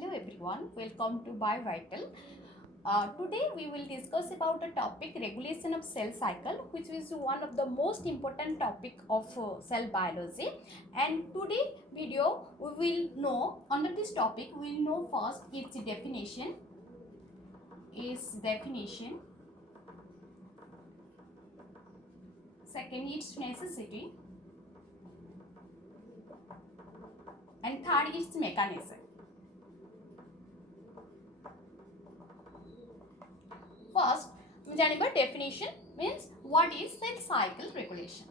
Hello everyone, welcome to BioVital. Today we will discuss about the topic regulation of cell cycle, which is one of the most important topic of cell biology. And today video we will know under this topic we will know first its definition. Second its necessity, and third its mechanism. First, janiba definition means what is cell cycle regulation.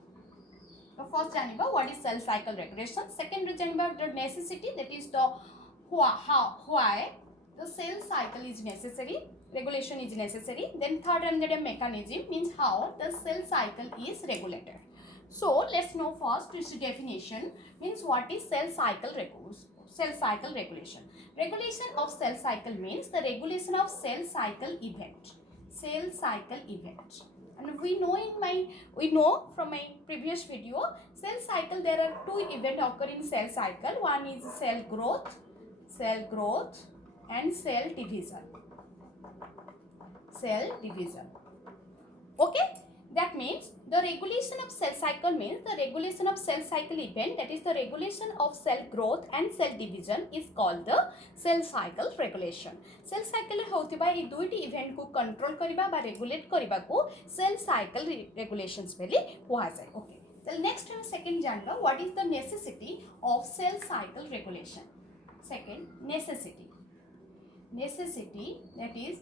So first janiba what is cell cycle regulation. Second janiba the necessity, that is the why the cell cycle is necessary, regulation is necessary. Then third janiba mechanism means how the cell cycle is regulated. So let's know first its definition means what is cell cycle regulation. Cell cycle regulation. Regulation of cell cycle means the regulation of cell cycle event. Cell cycle event. And we know from my previous video, cell cycle there are two events occur in cell cycle. One is cell growth and cell division. Okay, that means the regulation of cell cycle means the regulation of cell cycle event, that is the regulation of cell growth and cell division is called the cell cycle regulation. Cell cycle होतिबा A दुईटी event को control करिबा बा regulate करिबा को cell cycle regulations बेली कुहा जाय. Okay, so next and second जानबा what is the necessity of cell cycle regulation. Second, necessity, that is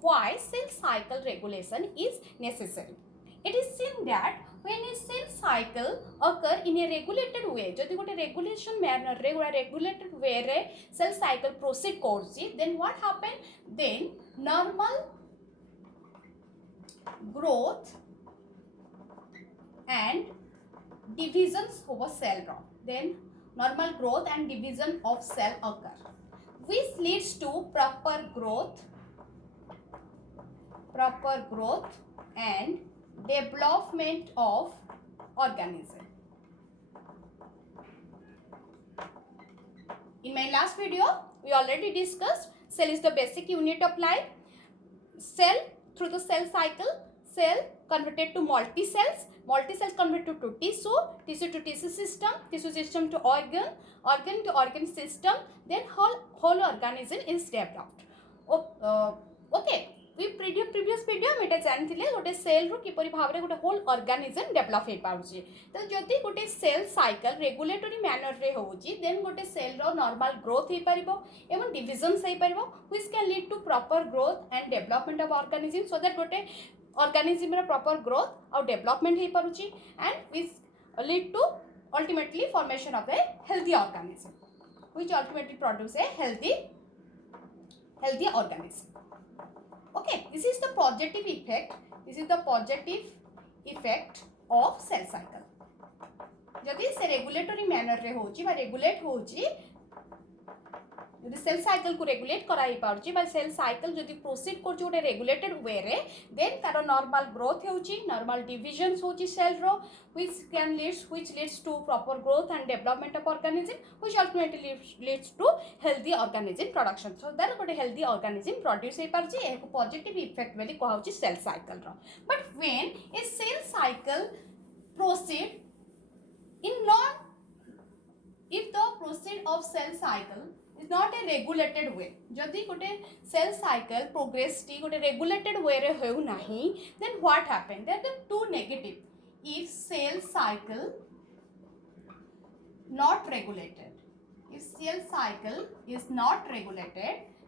why cell cycle regulation is necessary. It is seen that when a cell cycle occur in a regulated way, जदि गोटे regulation manner रे regulated way रे cell cycle proceed करूची, then what happen? Then normal growth and divisions of a cell ro. Then normal growth and division of cell occur, which leads to proper growth and development of organism. In my last video, we already discussed cell is the basic unit of life. Cell, through the cell cycle, cell converted to multi-cells converted to tissue to tissue system to organ to organ system, then whole organism is developed. Okay. we previous video हम एटा जानथिले गोटे cell रो किपरि भाबरे गोटे whole organism develop हे पाउची. तो जदि गोटे cell cycle regulatory manner रे होउची, then गोटे cell रो नॉर्मल ग्रोथ हे परिबो एवं डिविजन्स हे परिबो, which can lead to proper growth and development of organism, so that गोटे ऑर्गेनिज्म रो प्रॉपर ग्रोथ और डेवलपमेंट हे पारुची and which lead to ultimately formation of a healthy organism, which ultimately produce a healthy organism. Okay, this is the positive effect of cell cycle. जदि से regulatory manner रे होची बा regulate होची, जदि सेल साइकिल को रेगुलेट कराई पाउची बा सेल साइकिल जदि प्रोसीड करची गोटे रेगुलेटेड वे रे, देन तार नॉर्मल ग्रोथ होची, नॉर्मल डिविजन्स होची सेल रो, which leads to proper growth and development of organism, which ultimately leads to healthy organism production. So there गोटे healthy organism produce हे पारची, एक positive effect बेली कहा होची cell cycle row. But when a cell cycle proceed in if the proceed of cell cycle is not a regulated way, जदि गोटे cell cycle progress T गोटे regulated way रे होउ नाही, then what happen? There are the two negative. If cell cycle not regulated,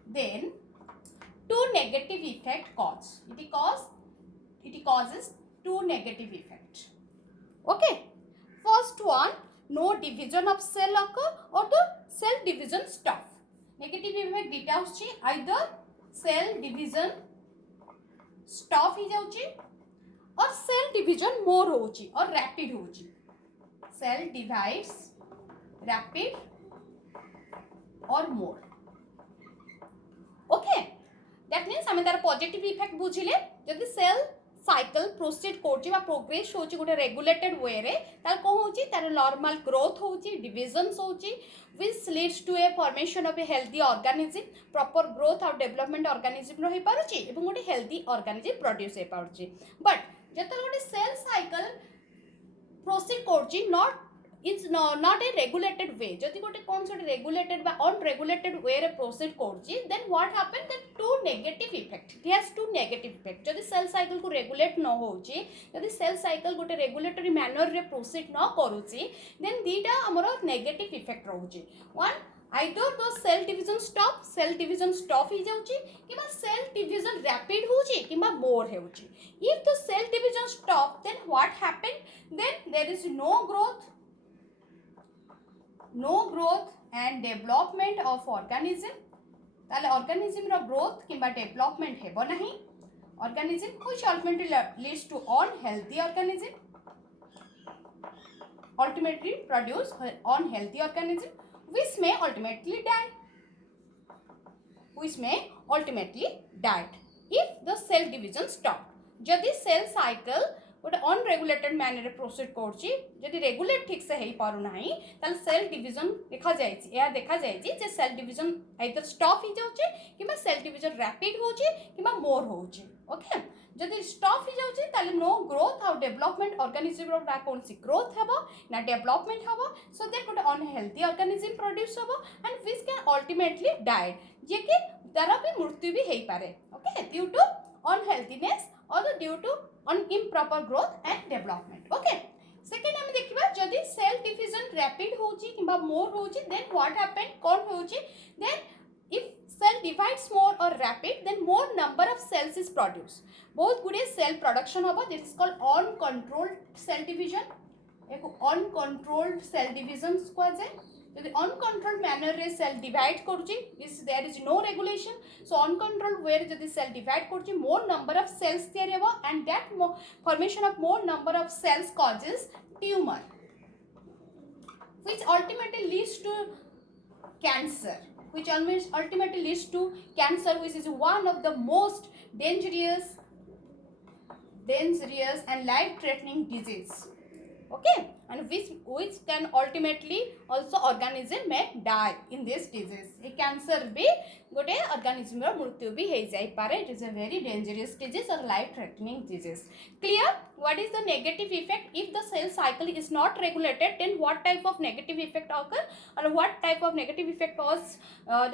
then two negative effect cause. It causes two negative effect. Okay. First one, no division of cell occur or the cell division stop. Negative effect dita होची, either cell division stop ही जाउची और cell division more होची और rapid होची. Cell divides rapid or more. Okay, that means हमें तार positive effect बुझिले, जदि cell cycle proceed करछि बा प्रोग्रेस होछि गोटे रेगुलेटेड वे रे तार को होछि तार नॉर्मल ग्रोथ होछि डिविजन्स होछि which leads to a formation of a healthy organism proper growth और development organism रही पारुछि एवं गोटे healthy organism produce hey पारुछि but जतल गोटे cell cycle proceed करछि not it's not a regulated way जदि गोटे कौन से regulated बा unregulated way रे proceed करछि then what happen that two negative effect it has two negative effect जदि cell cycle को regulate न होछि जदि cell cycle गोटे regulatory manner रे proceed न करूछि then दीटा हमरो negative effect रहउछि one either the cell division stop he जाउछि किबा cell division rapid होछि किबा more हेउछि if the cell division stop then what happen then there is no growth and development of organism ताले organism रो growth किबा development हेबो नाही organism which ultimately leads to unhealthy organism ultimately produce unhealthy organism which may ultimately die if the cell division stop जदि cell cycle गोटे unregulated manner रे proceed करछि जदि regulate ठीक से हेई पारु नाही ताल सेल डिवीजन देखा जायछि या देखा जायछि जे सेल डिवीजन आइदर स्टॉप ही जाउछि किबा सेल डिवीजन रैपिड होछि किबा मोर होछि ओके जदि स्टॉप ही जाउछि ताले नो ग्रोथ और डेवलपमेंट ऑर्गेनिज्म रो ना कोनसी ग्रोथ हेबो ना डेवलपमेंट हेबो सो दैट गोटे अनहेल्दी ऑर्गेनिज्म प्रोड्यूस हेबो and which can ultimately die जे कि तार भी मृत्यु भी हेई पारे ओके ड्यू टू अनहेल्दीनेस और due to improper growth and development okay second हम देखिबा जदि cell division rapid होची किबा more होची then what happen कोन होची then if cell divides more or rapid then more number of cells is produced बहुत गुडे cell production होबो this is called uncontrolled cell division echo uncontrolled cell division को जाय जदि uncontrolled manner रे cell divide करूची this there is no regulation so uncontrolled way रे जदि cell divide करूची more number of cells there हेबो and that formation of more number of cells causes tumor which ultimately leads to cancer which is one of the most dangerous and life threatening disease okay and which can ultimately also organism may die in this disease a cancer be gote organism ro mrityu bi hei jai pare it is a very dangerous disease or life threatening disease clear what is the negative effect if the cell cycle is not regulated then what type of negative effect occur or what type of negative effect cause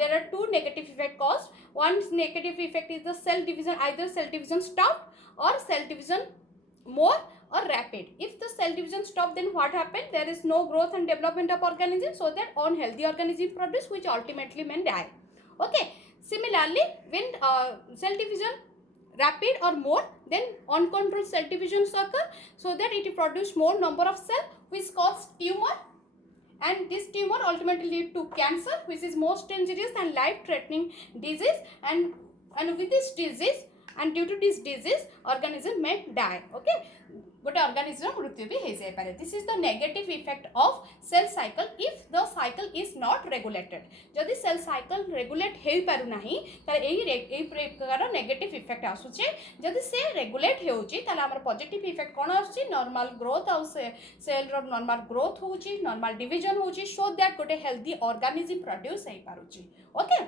there are two negative effect caused one negative effect is the cell division either cell division stop or cell division more or rapid if the cell division stop then what happen there is no growth and development of organism so that unhealthy organism produce which ultimately may die okay similarly when cell division rapid or more then uncontrolled cell divisions occur so that it produce more number of cell which cause tumor and this tumor ultimately lead to cancer which is most dangerous and life threatening disease and with this disease and due to this disease organism may die okay गोटे organism मृत्यु भी हो जाय पारे this is the negative effect of cell cycle if the cycle is not regulated जदि cell cycle regulate हेई पारु नाही त एई प्रकार नेगेटिव इफेक्ट आसुचे जदि से रेगुलेट हेउची त हमर पॉजिटिव इफेक्ट कोन आसुची नॉर्मल ग्रोथ और सेल रो नॉर्मल ग्रोथ होउची नॉर्मल डिवीजन होउची सो दैट गोटे हेल्दी ऑर्गेनिज्म प्रोड्यूस हेई पारुची okay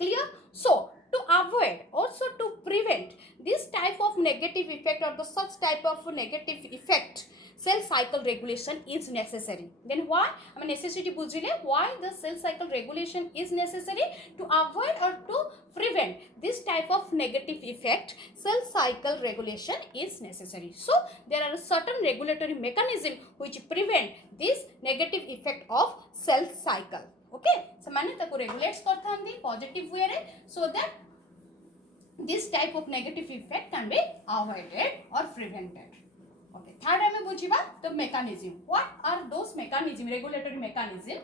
clear so to avoid also to prevent this type of negative effect or the such type of negative effect cell cycle regulation is necessary then why I mean necessity bujhile why the cell cycle regulation is necessary to avoid or to prevent this type of negative effect cell cycle regulation is necessary so there are certain regulatory mechanism which prevent this negative effect of cell cycle okay so mane taku regulates karthandi positive way re so that this type of negative effect can be avoided or prevented okay third ame bujiba the mechanism what are those mechanism regulatory mechanism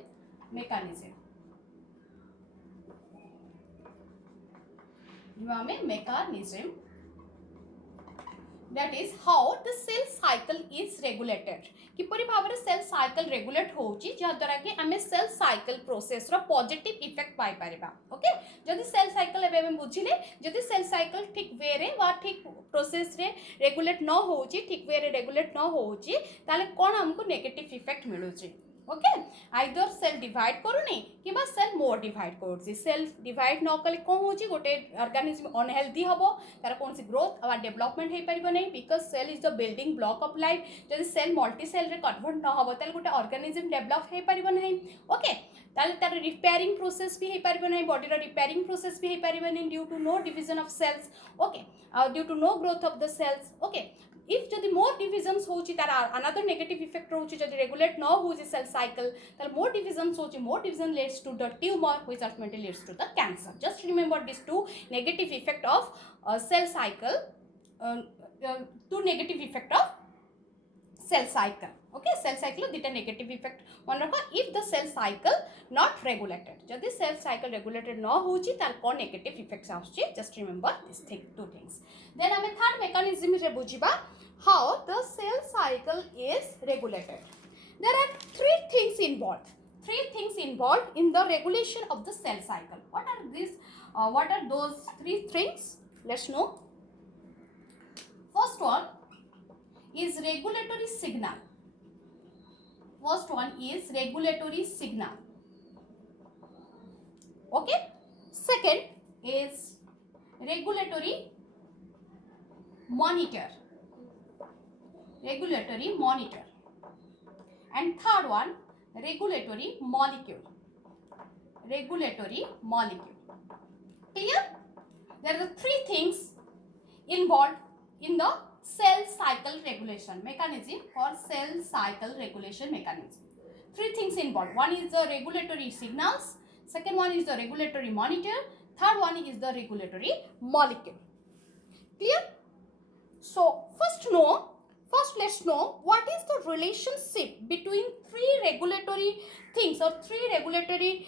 you ame mechanism that is how the cell cycle is regulated किपरि भाव रे cell cycle regulate होउची जहा द्वारा कि हमें cell cycle process रो positive effect पाई परिबा okay जदि cell cycle एबे हम बुझिले जदि सेल साइकिल ठीक वे रे वा ठीक प्रोसेस रे रेगुलेट न होउची ठीक वे रे रेगुलेट न होउची ताले कोन हमको नेगेटिव इफेक्ट मिलुची ओके आइदर सेल डिवाइड करूनी किबा सेल मोर डिवाइड करूची सेल डिवाइड न कले कोन होची गोटे ऑर्गेनिज्म अनहेल्दी हबो तार कोनसी ग्रोथ अवा डेवलपमेंट हे परिबो नै because cell is the building block of life जदि सेल मल्टी सेल रे कन्वर्ट न हबो ताले गोटे ऑर्गेनिज्म डेवलप हे परिबो नै ओके ताले तार रिपेयरिंग प्रोसेस भी हे परिबो नै बॉडी रो रिपेयरिंग प्रोसेस भी हे परिबो नै due to no division of cells okay due to no growth of the cells okay if जदि मोर डिविजन्स होची तार अनदर नेगेटिव इफेक्ट होची जदि रेगुलेट न होची सेल साइकिल तार मोर डिविजन्स होची मोर division leads to the tumor which ultimately leads to the cancer just remember these two negative effect of cell cycle two negative effect of cell cycle okay cell cycle dita negative effect one rakha if the cell cycle not regulated jodi cell cycle regulated na hochi tar kon negative effects aସୁchi just remember these two things then ame third mechanism re bujiba how the cell cycle is regulated there are three things involved in the regulation of the cell cycle what are those three things let's know first one is regulatory signal. First one is regulatory signal. Okay. Second is regulatory monitor. Regulatory monitor. And third one, regulatory molecule. Regulatory molecule. Clear? There are three things involved in the cell cycle regulation mechanism or cell cycle regulation mechanism. Three things involved. One is the regulatory signals, second one is the regulatory monitor, third one is the regulatory molecule. Clear? So first let's know what is the relationship between three regulatory things or three regulatory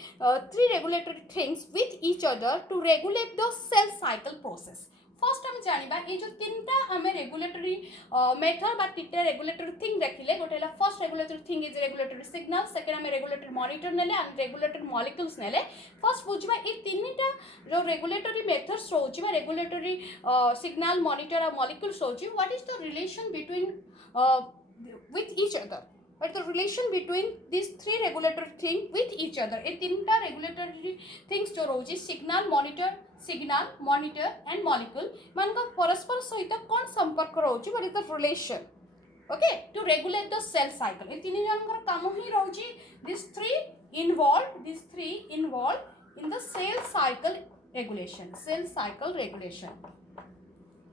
things with each other to regulate the cell cycle process. First हम जानिबा ए जो तीनटा हमें regulatory method बा तीनटा regulatory thing देखिले गोटेला first regulatory thing is regulatory signal second हमें regulatory monitor नेले एंड रेगुलेटरी मॉलिक्यूल्स नेले फर्स्ट बुझबा ए तीनटा जो रेगुलेटरी मेथड्स रहउची बा रेगुलेटरी सिग्नल मॉनिटर और मॉलिक्यूल्स रहउची what is the relation between with each other but the relation between these three regulatory things with each other ए तीनटा regulatory things जो रहउची सिग्नल मॉनिटर एंड मॉलिक्यूल मानका परस्पर सहित कोन संपर्क रहउची what is the relation okay to regulate the cell cycle ए तीन जनकर काम ही रहउची these three involved in the cell cycle regulation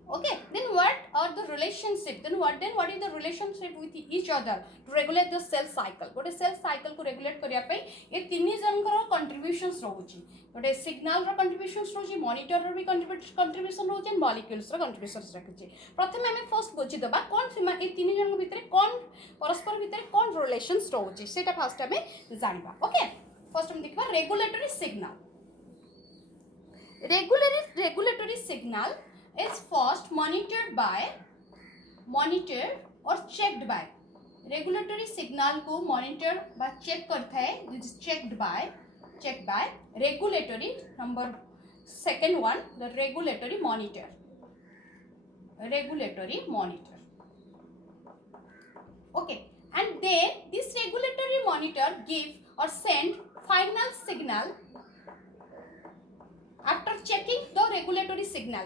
okay then what are the relationship then what is the relationship with each other to regulate the cell cycle गोटे cell cycle को regulate करिया पे ये तीन जनकर contributions रहउची गोटे signal रो contributions रहउची monitor रो भी contribution रहउची molecules रो contributions रखुची प्रथमे हमें फर्स्ट बुझी दबा कोन सीमा ए तीन जनक भितरे कोन परस्पर भितरे कोन रिलेशंस रहउची सेटा फर्स्ट हमें जानिबा ओके फर्स्ट हम देखबा regulatory signal regulatory signal is first monitored or checked by regulatory signal को monitor by check करता है this is checked by regulatory number second one the regulatory monitor okay and then this regulatory monitor give or send final signal after checking the regulatory signal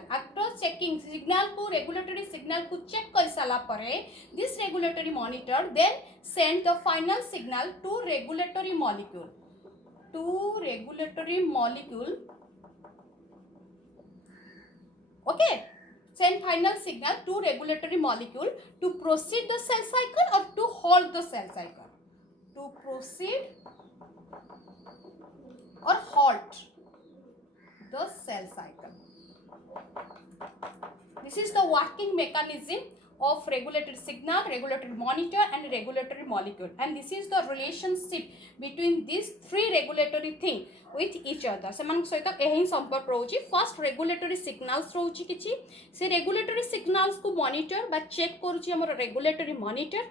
को regulatory signal को check कर साला परे this regulatory monitor then send the final signal to regulatory molecule okay send final signal to regulatory molecule to proceed the cell cycle or to halt the cell cycle to proceed or halt the cell cycle this is the working mechanism of regulatory signal, regulatory monitor and regulatory molecule, and this is the relationship between these three regulatory thing with each other. सेमान सहित यही संपर्क रोची. First regulatory signals रोची किछि, से regulatory signals को monitor बा check करूची हमर regulatory monitor.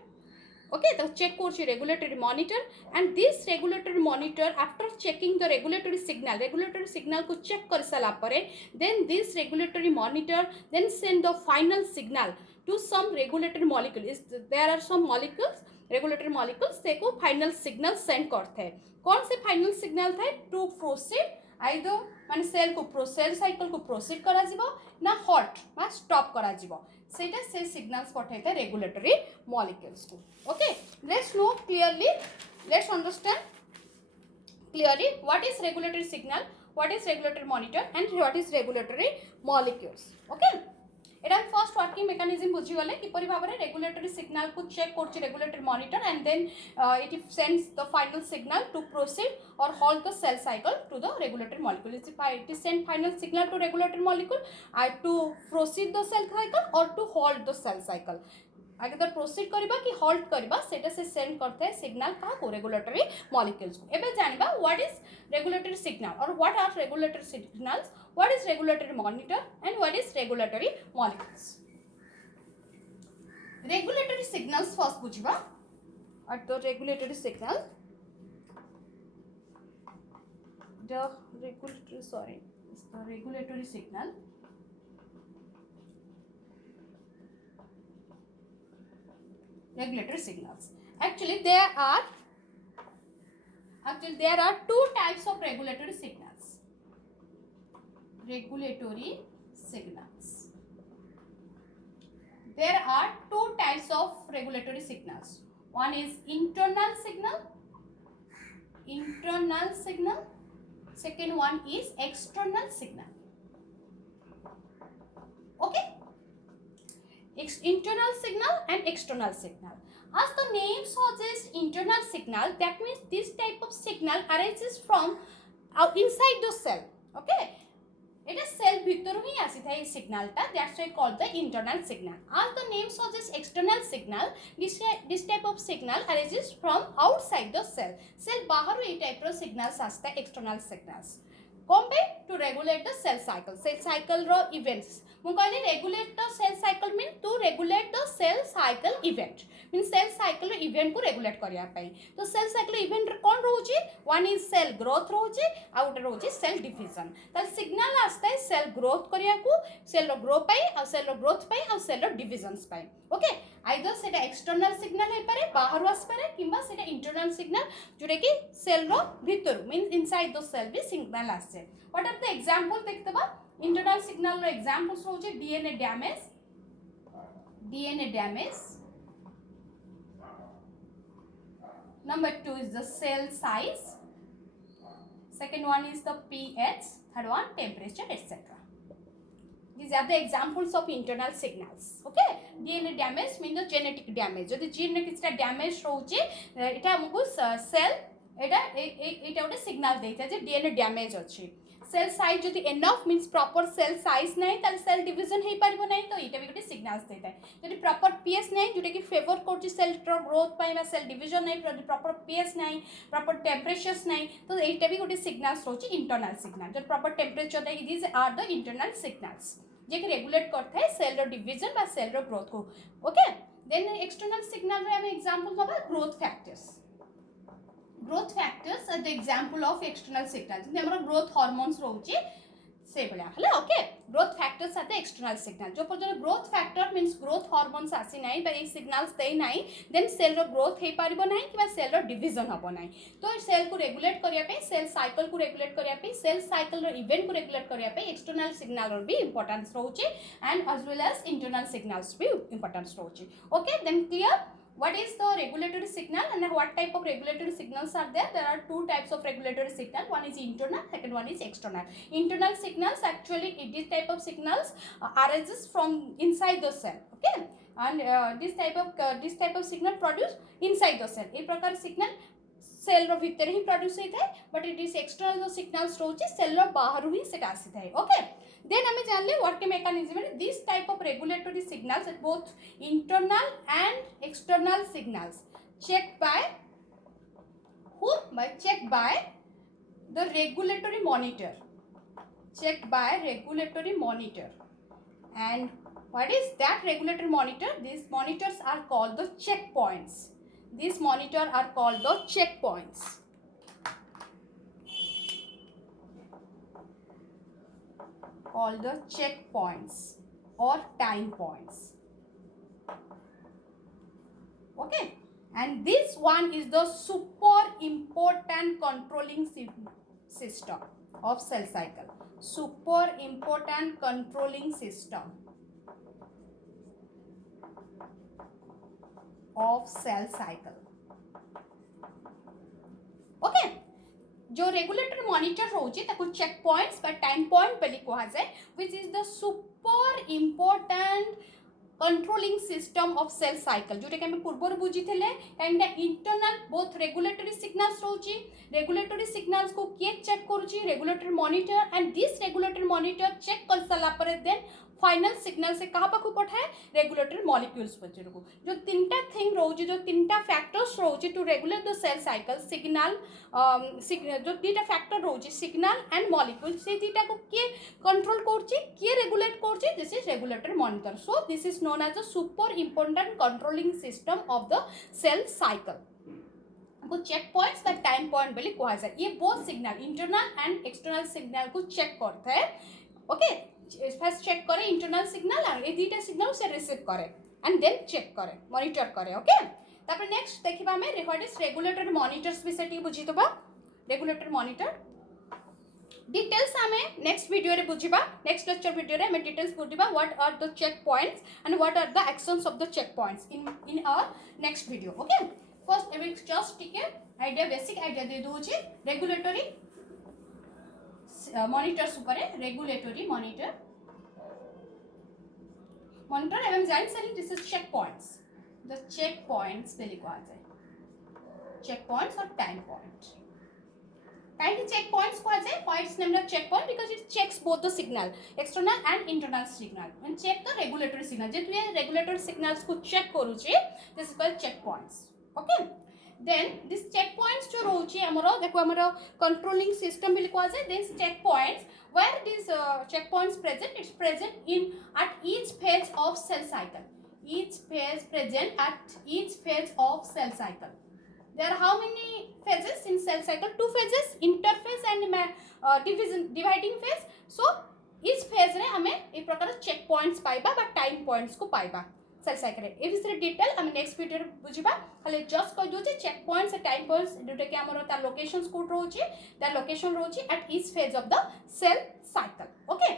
Okay, तो check करछि regulatory monitor, and this regulatory monitor after checking the regulatory signal को check कर साला परे, then this regulatory monitor then send the final signal to some regulatory molecule. There are some molecules, regulatory molecules से को final signal send करते हैं. कौन से final signal थे? To proceed either माने सेल को सेल साइकिल को प्रोसीड करा जिवो ना हॉल्ट मा स्टॉप करा जिवो, सेटा से सिग्नल्स पठाइता रेगुलेटरी मॉलिक्यूल्स को. Okay, let's know clearly, let's understand clearly what is regulatory signal, what is regulatory monitor and what is regulatory molecules. Okay, एटा फर्स्ट वर्किंग मेकानिज्म बुझी गले किपरि भाबरे रेगुलेटरी सिग्नल को चेक करछि regulatory monitor, and then it sends the final signal to proceed or halt the cell cycle to the regulatory molecule. It is send final signal to regulatory molecule to proceed the cell cycle or to halt the cell cycle. अगर proceed करबा कि halt करबा सेटा से send करते हैं signal का को रेगुलेटरी मॉलिक्यूल्स को. एबे जानबा व्हाट इज रेगुलेटरी सिग्नल और what are regulatory signals, what is regulatory monitor and what is regulatory molecules. Regulatory signals first बुझबा. और तो regulatory signal the regulatory signal regulatory signals. Actually there are two types of regulatory signals. Regulatory signals. There are two types of regulatory signals. One is internal signal. Second one is external signal. Okay, internal signal and external signal. As the name suggests, internal signal, that means this type of signal arises from inside the cell. Okay, it is cell bhitor hi asitha ei signal ta, that's why called the internal signal. As the name suggests, external signal, this type of signal arises from outside the cell. Cell baharu ei type ro signals asta external signals. Come to regulate the cell cycle ro events. ମୁଁ କହିଲି regulate the cell cycle mean to regulate the cell cycle event, means cell cycle event को regulate करिया पाई. तो cell cycle event कौन रोचे? One is cell growth रोचे, out रोचे cell division. तो signal आस्ता है cell growth करिया को, cell grow पाई, और cell growth पाई, और cell divisions पाई. ओके, आइदर सेटा एक्सटर्नल सिग्नल है पारे, बाहर आस पारे, किंबा सेटा इंटरनल सिग्नल जोरे कि सेल रो भीतर मींस इनसाइड द सेल भी सिग्नल आसे. व्हाट आर द एग्जांपल देखतबा? इंटरनल सिग्नल रो एग्जांपल्स होचे DNA damage. Number 2 is the cell size. Second one is the pH. Third one temperature, etc. These are the examples of internal signals. Okay, DNA damage means the genetic damage. Jodi genetic damage hoche eta हमको cell eta गोटे signal देता है जे DNA damage अछि. Cell size जदि enough means proper cell size नहीं ताले cell division हे परबो नहीं, तो एटा भी गोटे सिग्नल्स देता है. जदि प्रॉपर पीएच नहीं जोटा कि फेवर करछि सेल ग्रोथ पाई बा सेल डिवीजन नहीं, जदि प्रॉपर पीएच नहीं, प्रॉपर टेम्परेचर्स नहीं, तो एटा भी गोटे सिग्नल्स होछि इंटरनल सिग्नल. जदि प्रॉपर टेम्परेचर नहीं, these are the internal signals जे कि रेगुलेट करथे सेल रो डिवीजन बा सेल रो ग्रोथ को. ओके, देन एक्सटर्नल सिग्नल रे हम एग्जांपल दबा growth factors. Growth factors are the example of external signals. जदि हमर growth hormones रोचे से भलिया हला. Okay, growth factors are the external signal. जो पर growth factor means growth hormones आसी नाही बा ए signals देई नाही, then cell रो growth हे पारिबो नाही कि बा cell रो division हबो नाही. तो cell को regulate करिया पे, cell cycle को regulate करिया पे, cell cycle रो event को regulate करिया पे external signal रो भी importance रोचे, and as well as internal signals भी importance रोचे. Okay, then clear what is the regulatory signal and what type of regulatory signals are there? There are two types of regulatory signal. One is internal, second one is external. Internal signals, actually this type of signals arises from inside the cell. Okay, and this type of signal produced inside the cell. ए प्रकार signal cell row भितर ही produce होता है but it is external जो signals रोचे cell row बाहर ही सेटा आसी थाए ओके देन हमें जानले working mechanism this type of regulatory signals both internal and external signals checked by who checked by the regulatory monitor checked by regulatory monitor and what is that regulatory monitor these monitors are called the checkpoints these monitors are called the checkpoints called the checkpoints or time points okay and this one is the super important controlling system of cell cycle super important controlling system of cell cycle okay जो regulator monitor रोचे ताको check points बा time point बेली कहा जाए which is the super important controlling system of cell cycle जोटा कि हम पूर्व बुझी थे कहीं इंटरनल बोथ रेगुलेटरी सिग्नल्स रोची रेगुलेटरी सिग्नल्स को किए चेक करुची regulatory monitor and this regulatory monitor check कर सारा पर देन फाइनल सिग्नल से कहाँ पाखु पठाए रेगुलेटरी मॉलिक्यूल्स पचर को जो तीनटा थिंग रोची जो तीनटा फैक्टर्स रोची to regulate the cell cycle signal जो तीनटा फैक्टर रोची सिग्नल एंड मॉलिक्यूल से तीनटा को किए कंट्रोल करची किए रेगुलेट करची this is regulatory monitor so this is known as a super important controlling system of the cell cycle को चेक पॉइंट्स का टाइम पॉइंट बोली कहा जाए ये both signal internal and external signal को चेक करता है ओके फर्स्ट चेक करे इंटरनल सिग्नल और ये दुईटा सिग्नल से रिसीव करे एंड देन चेक करे मॉनिटर करे ओके तापर नेक्स्ट देखिबा हमें व्हाट इज रेगुलेटरी मॉनिटर्स विषय बुझी दबा रेगुलेटरी मॉनिटर डिटेल्स हमें नेक्स्ट वीडियो रे बुझिबा नेक्स्ट लेक्चर वीडियो रे हमें details बुझिबा what are the check points and what are the actions of the check points in our next video okay first एवे just टिके idea basic idea दे दोछि regulatory monitors ऊपर regulatory monitor एवं जाइन सेलिंग this is check points the check points पे लिखा जाए चेक पॉइंट्स और time point Kind of check points को आजे points named as check point because it checks both the signal external and internal signal and check the regulatory signal जेतु ये regulatory signals को check करूचे this is called check points okay then this check points जो रोचे हमारा देखो हमारा controlling system भी लिखा जाए this check points where this check points present it's present in at each phase of cell cycle each phase present at each phase of cell cycle there are how many phases in cell cycle two phases interphase and dividing phase so इस phase रे हमें एक प्रकार check points पाइबा बा time points को पाइबा cell cycle रे ए विषय डिटेल हम नेक्स्ट वीडियो रे बुझिबा खाली जस्ट कह दोचे check points and time points जोटा कि हमरो ता लोकेशंस कोड रोची ता location रोची at each phase of the cell cycle okay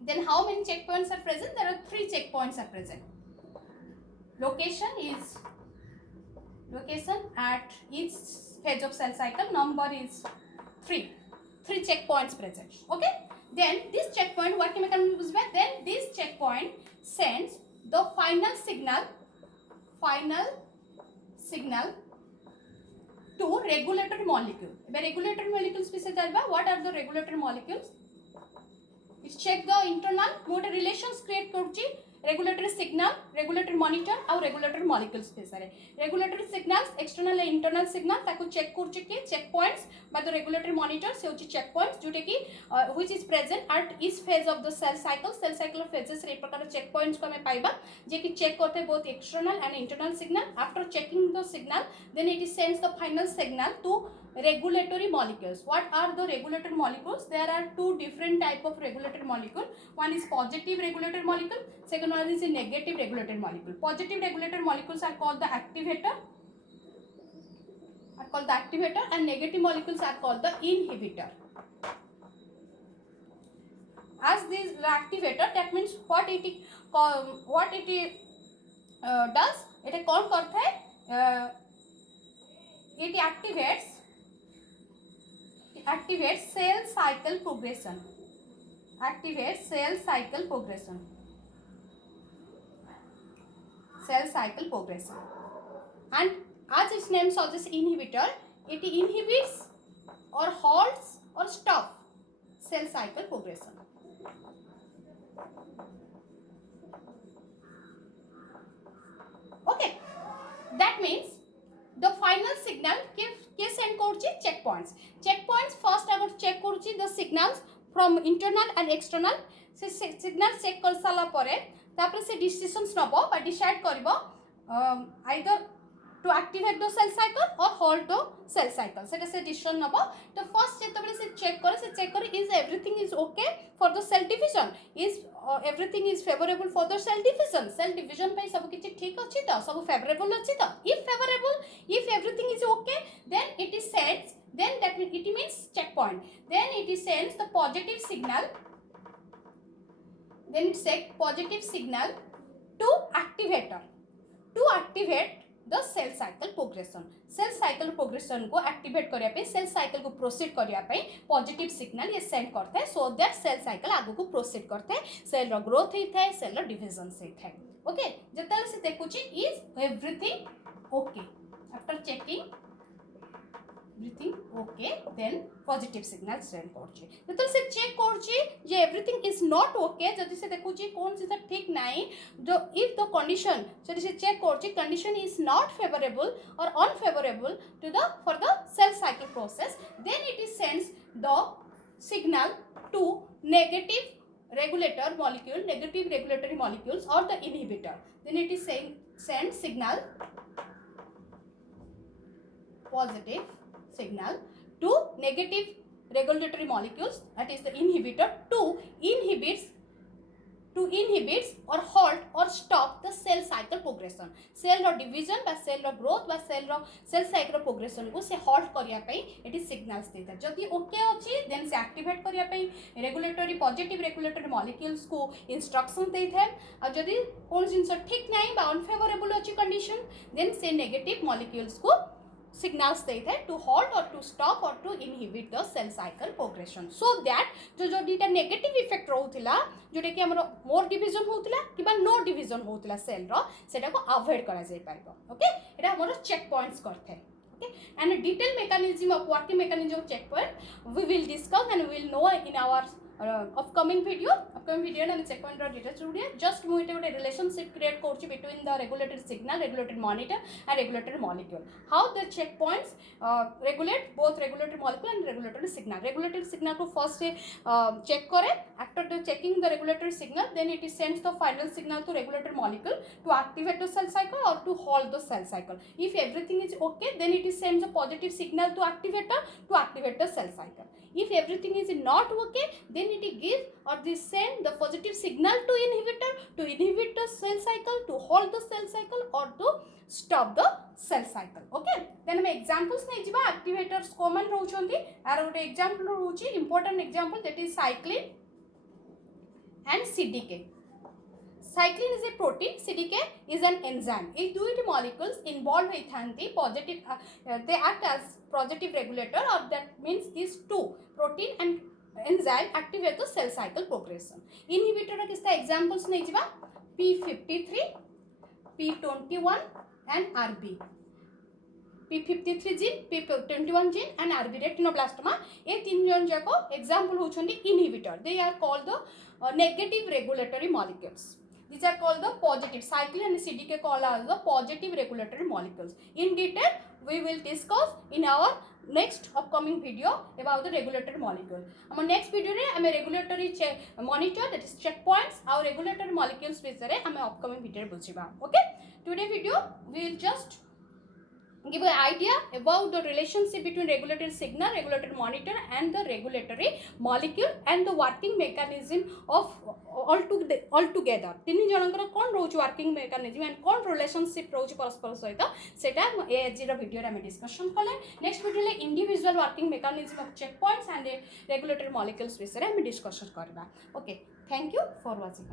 then how many check points are present there are 3 check points are present location at each phase of cell cycle number is 3 checkpoints present okay then this checkpoint working mechanism is where then this checkpoint sends the final signal to regulatory molecule the regulatory molecules पे से जाइबा what are the regulatory molecules it check the internal मोटे relations create करूची regulatory signal regulatory monitor और regulatory molecules पे सारे regulatory signals external and internal signal ताको check करचे के check points by the regulatory monitor से होची चेक पॉइंट्स जोटे की which is present at each phase of the cell cycle phases रे प्रकार चेक पॉइंट्स को हमें पाइबा जे की चेक करते both external and internal signal after checking the signal then it is sends the final signal to regulatory molecules what are the regulatory molecules there are two different type of regulatory molecule one is positive regulatory molecule second one is a negative regulatory molecule positive regulatory molecules are called the activator and negative molecules are called the inhibitor as this activator that means what it does it कौन करता है it activates cell cycle progression and as its name suggests inhibitor it inhibits or halts or stop cell cycle progression. Okay, that means the final signal ke send କରୁଛି checkpoints. Checkpoints first agar check କରୁଛି the signals from internal and external. से signal check कर साला परे तापर से decisions नबो बा decide करिवो either to activate the cell cycle or halt the cell cycle. सेटा से decision नबो. तो first जेतबेले से check करे is everything is okay for the cell division, is everything is favorable for the cell division पे सब किछि ठीक अछि त सब favorable अछि त if favorable, if everything is okay, then it is sends, then that means it means checkpoint, then it is sends the positive signal, then it sends positive signal to activator to activate the cell cycle progression. Cell cycle progression को activate करिया पे, cell cycle को proceed करिया पे positive signal ये send करते हैं, so that cell cycle आगु को proceed करते हैं, cell रो growth ही थे, cell रो division से थे. Okay, जतल से देखुची is everything okay. After checking everything okay, then positive signal send करची. जतल से check करची जे everything is not okay, जति से देखुची कौन सी सब ठीक नहीं, जो if the condition, जति से check करची condition is not favorable or unfavorable to the for the cell cycle process, then it is sends the signal to negative regulator molecule, negative regulatory molecules or the inhibitor. Then it is saying send signal positive signal to negative regulatory molecules, that is the inhibitor, to inhibits or halt or stop the cell cycle progression. Cell ro division ba cell ro growth ba cell cycle progression को से halt करिया पे it is signals देता है. जदि okay अछि then से activate करिया पे regulatory positive regulatory molecules को instruction देता है. और जदि कौन जिनसे ठीक नहीं बा unfavorable अछि condition, then से negative molecules को signals देते हैं to halt or to stop or to inhibit the cell cycle progression, so that जो दीटा negative effect रहउथिला जोटे कि हमरो more division होउथिला किबा no division होउथिला cell रो सेटा को avoid करा जाय पाइबो. ओके, एटा हमरो check points करथे. Okay, and a detailed mechanism of working mechanism of checkpoint we will discuss and we will know in our upcoming video and checkpoint data studio. Just we have a relationship create between the regulatory signal, regulatory monitor and regulatory molecule. How the checkpoints regulate both regulatory molecule and regulatory signal. Regulatory signal to first check करे. After the checking the regulatory signal, then it sends the final signal to regulatory molecule to activate the cell cycle or to halt the cell cycle. If everything is okay, then it sends a positive signal to activator to activate the cell cycle. If everything is not okay, then it gives or they send the positive signal to inhibitor to inhibit the cell cycle, to halt the cell cycle or to stop the cell cycle. Okay, then हम examples नहीं जिबा activators common रहउछंती are ଗୋଟେ example रहउची important example, that is cyclin and CDK. Cyclin is a protein, CDK is an enzyme. These two molecules involved with positive, they act as positive regulator, or that means these two protein and enzyme activate the cell cycle progression. Inhibitor किसका examples नहीं जिबा P53, P21 and RB. P53 gene, P21 gene and RB retinoblastoma. ये तीन जन जाको example होचंदी inhibitor. They are called the negative regulatory molecules. These are called the positive. Cyclin and CDK called as the positive regulatory molecules. In detail, we will discuss in our next upcoming video about the regulatory molecule. Our next video re ame regulatory monitor, that is checkpoints, our regulatory molecules bisare ame upcoming video bujiba. Okay? Today video we will just give an idea about the relationship between regulatory signal, regulatory monitor and the regulatory molecule and the working mechanism of altogether. तीन जनकर कौन रोच working mechanism and कौन relationship रोच परस्पर सहित सेटा एजी रो video रे हम discussion कले. Next video ले individual working mechanism of checkpoints and regulatory molecules विषय रे हम डिस्कशन करबा. Okay, thank you for watching.